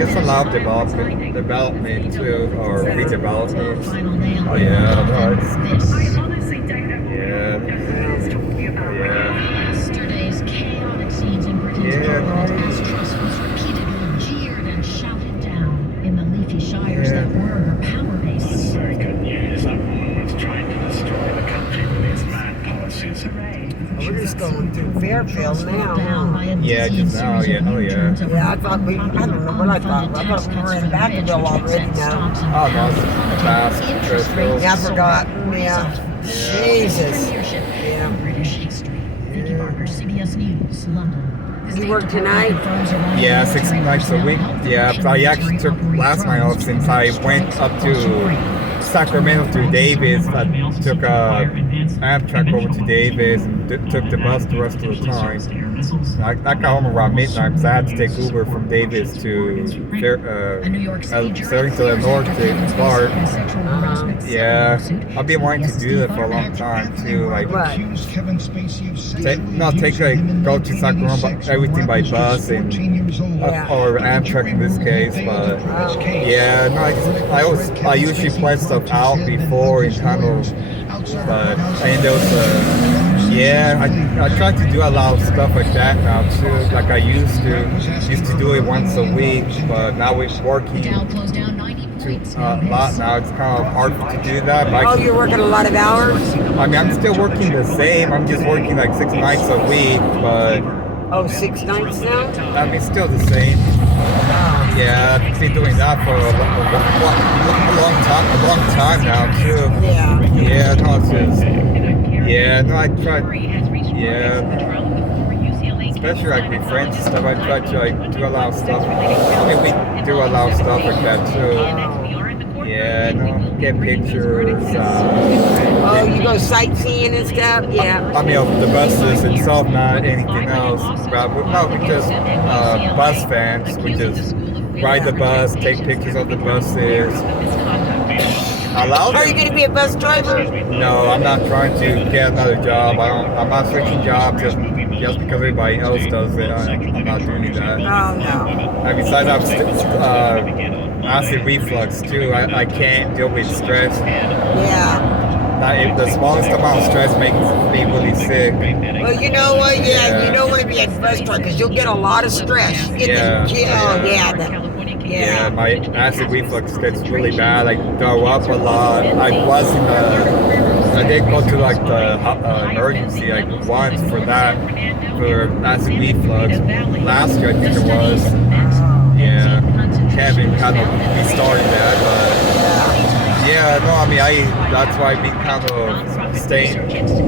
it's a lot of development too, or redevelopment. Oh yeah, no, yeah, yeah, Yesterday's chaotic scenes in Britain's parliament as Truss was repeatedly jeered and shouted down in the leafy shires that were her power base. Very good news. That woman was trying to destroy the country with his mad policies. We're just going through Fairfield now. Yeah, just now, yeah, oh yeah. Yeah, I thought I don't know what I thought. I thought we were in Vacaville already now. Oh no, it's past Fairfield. Yeah, I forgot. Yeah. Jesus. Yeah. British history. Vicky Barker, CBS News, London. You work tonight? Yeah, 6 nights a week. Yeah, so I actually took last night off since I went up to Sacramento to Davis. I took a Amtrak over to Davis and took the bus the rest of the time. I got home around midnight because I had to take Uber from Davis to Fairfield, North to Clark. Yeah, I've been wanting to do that for a long time too. Like, go to Sacramento, everything by bus and or Amtrak in this case. But yeah, no, I usually plan stuff out before and kind of, but and there was I try to do a lot of stuff like that now too. Like I used to do it once a week, but now we're working a lot now. It's kind of hard to do that. Oh, you're working a lot of hours? I mean, I'm still working the same. I'm just working like 6 nights a week, but... Oh, 6 nights now? I mean, still the same. Yeah, I've been doing that for a long time now too. Yeah. Yeah, no, it's just... Yeah, no, I try... Yeah. Especially like with friends and stuff, I try to like do a lot of stuff. I mean, we do a lot of stuff like that too. Yeah, no, get pictures. Oh, you go sightseeing and stuff? Yeah. I mean, of the buses itself, not anything else. But no, we just bus fans. We just ride the bus, take pictures of the buses. Are you going to be a bus driver? No, I'm not trying to get another job. I'm not switching jobs just because everybody else does it. I'm not doing that. Oh, no. And besides, I'm acid reflux too. I can't deal with stress. Yeah. The smallest amount of stress makes me really sick. Well, you know what? Yeah, you don't want to be a bus driver because you'll get a lot of stress. Yeah, my acid reflux gets really bad. I throw up a lot. I did go to like the emergency like once for that, for acid reflux. Last year I think it was. Yeah, Kevin kind of restarted that, but yeah, no, I mean that's why I've been kind of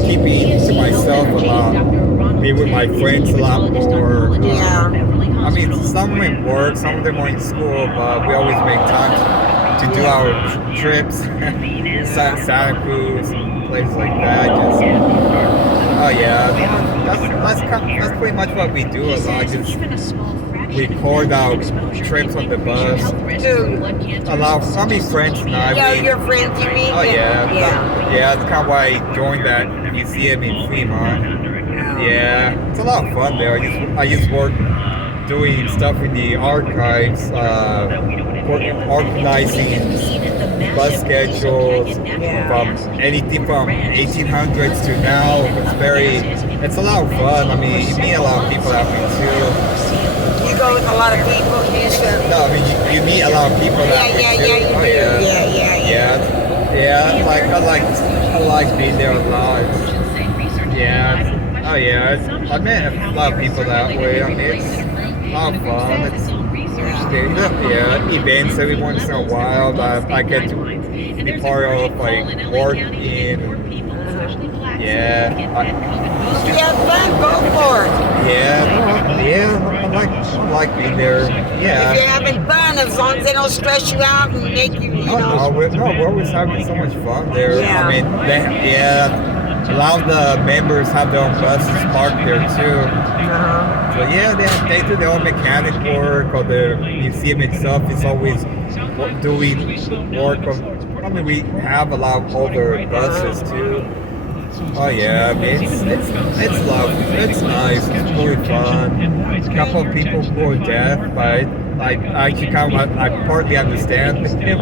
keeping to myself a lot, be with my friends a lot more. Yeah. I mean, some of them work, some of them are in school, but we always make time to do our trips, Santa Cruz, places like that. That's pretty much what we do a lot. Just record our trips on the bus. I mean, friends and I. Yeah, your friends, you mean? Oh yeah. Yeah, that's kind of why I joined that museum in Fremont. Yeah, it's a lot of fun there. I just work doing stuff in the archives, organizing bus schedules from anything from 1800s to now. It's a lot of fun. I mean, you meet a lot of people out there too. You go with a lot of people? No, I mean, you meet a lot of people out there too. Yeah, I like being there a lot. Yeah. Oh yeah, I met a lot of people that way. I mean, it's a lot of fun. It's interesting. Yeah, events every once in a while that I get to be part of, like work in. Yeah. If you have fun, go for it. Yeah. I like being there. Yeah. If you're having fun, as long as they don't stress you out and make you, we're always having so much fun there. Yeah. I mean, a lot of the members have their own buses parked there too. So yeah, they do their own mechanic work, or the museum itself is always doing work. I mean, we have a lot of older buses too. Oh yeah, I mean, it's lovely. It's nice. It's really fun. couple of people who are deaf, but I actually kind of I partly understand him.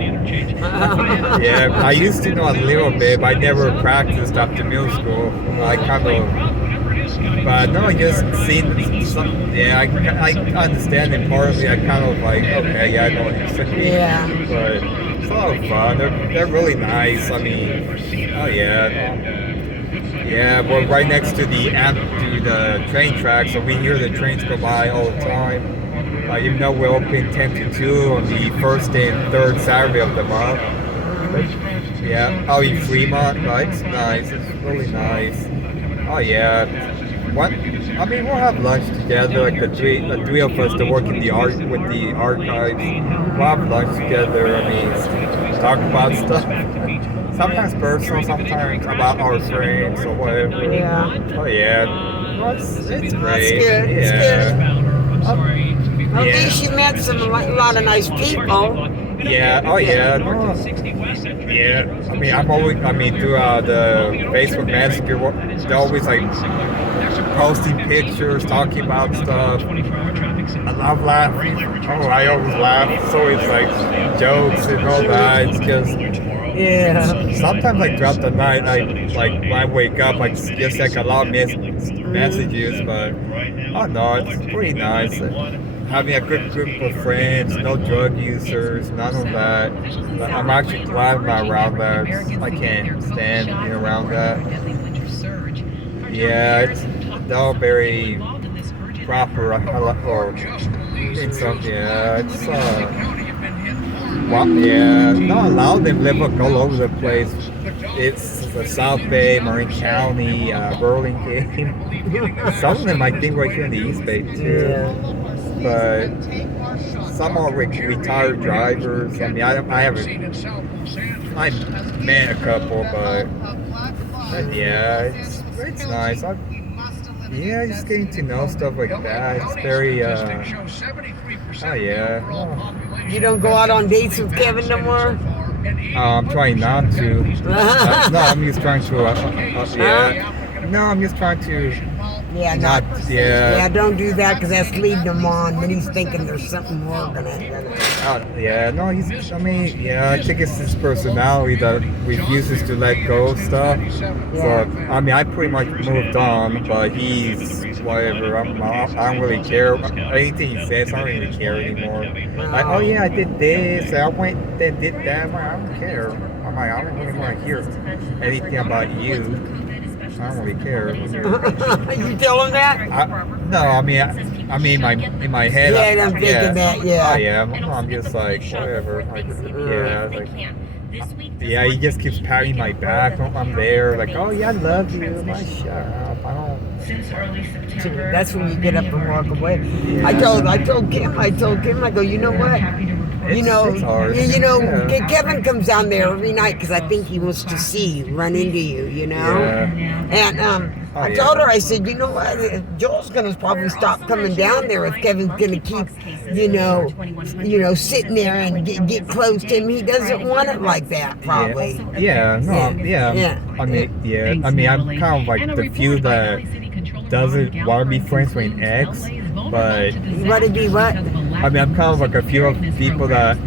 Yeah, I used to know a little bit, but I never practiced after middle school. I kind of, but no, I just seen some. Yeah, I understand it partly. I kind of like, okay, yeah, I know what you're saying. Yeah. But it's a lot of fun. They're really nice. I mean, oh yeah. Yeah, we're right next to the train track, so we hear the trains go by all the time. Even though we're open 10 to 2 on the first and third Saturday of the month. Yeah, out in Fremont, right? It's nice. It's really nice. Oh yeah. What? I mean, we'll have lunch together, like the three of us that work in the with the archives. We'll have lunch together. I mean, talk about stuff. Sometimes personal, sometimes about our friends or whatever. Yeah. Oh yeah. Well, it's great. That's good. Yeah. It's good. At Yeah. least you met a lot of nice people. Yeah. Oh yeah. No. Yeah. I mean, throughout the Facebook Messenger, they're always like posting pictures, talking about stuff. I love laughing. Oh, I always laugh. So it's like jokes and all that. It's just. Yeah. Sometimes like throughout the night, when I wake up, I just like a lot of messages, but oh no, it's pretty nice. Having a good group of friends, no drug users, none of that. I'm actually glad I'm not around that. I can't stand being around that. Yeah, they're all very proper. Or in some, yeah, it's well, yeah, not a lot of them live all over the place. It's the South Bay, Marin County, Burlingame. Some of them I think right here in the East Bay too. Yeah. But some are retired drivers. I mean, I met a couple, but yeah, it's nice. Yeah, just getting to know stuff like that. It's very, oh yeah. You don't go out on dates with Kevin no more? I'm trying not to. No, I'm just trying to, yeah. No, I'm just trying to Yeah, not, yeah. Yeah, don't do that because that's leading him on. Then he's thinking there's something more gonna. Yeah, no, I mean, yeah, I think it's his personality that refuses to let go of stuff. So, I mean, I pretty much moved on, but he's whatever. I don't really care. Anything he says, I don't really care anymore. Like, oh yeah, I did this, I went and did that. I don't care. I'm like, I don't really want to hear anything about you. I don't really care. You tell him that? No, I mean, in my head. Yeah, I'm thinking that. Yeah. Oh yeah, I'm just like whatever. Yeah, like, yeah, he just keeps patting my back when I'm there. Like, oh yeah, I love you. I'm like, shut up. I don't. That's when you get up and walk away. Yeah. I told Kim, I go, you know what? It's hard. Yeah. Kevin comes down there every night because I think he wants to see you, run into you, you know? Yeah. And I told her, I said, you know what? Joel's going to probably stop coming down there if Kevin's going to keep, sitting there and get close to him. He doesn't want it like that, probably. Yeah. Yeah. I mean, I'm kind of like the few that doesn't want to be friends with an ex, but You want to be what? I mean, I'm kind of like a few of people that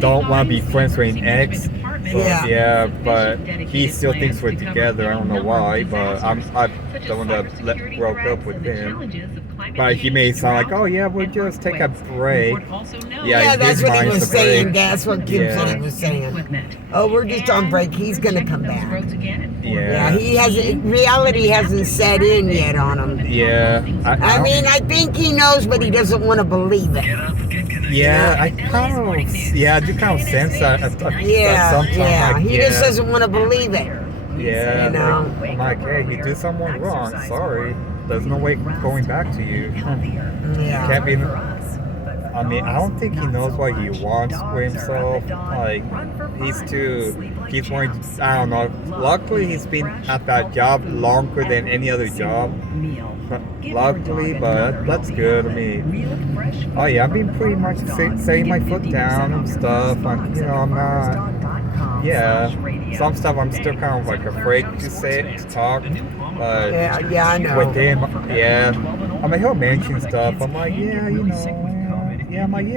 don't want to be friends with an ex. So, yeah, but he still thinks we're together. I don't know why, but I'm the one that broke up with him. But he may sound like, oh yeah, we'll just take a break. Yeah, that's what he was saying. That's what Kim said he Yeah. was saying. Oh, we're just on break. He's going to come back. Yeah. He hasn't. Reality hasn't set in yet on him. Yeah. I mean, I think he knows, but he doesn't want to believe it. Yeah, I do kind of sense that. Sometimes, Yeah. like, He just doesn't want to believe it. Yeah, You know. like, I'm like, hey, you did someone wrong. Sorry, there's no way going back to you. Yeah. Can't be. I mean, I don't think he knows what he wants for himself. Like, he's wanting to, I don't know. Luckily, he's been at that job longer than any other job. Luckily, but that's good. I mean, oh yeah, I've been pretty much setting my foot down and stuff. I'm not. Yeah, some stuff I'm still kind of like afraid to say, to talk. But Yeah, I know. with him, yeah. I'm like, he'll mention stuff. I'm like, yeah, you know, yeah, I'm like, yeah.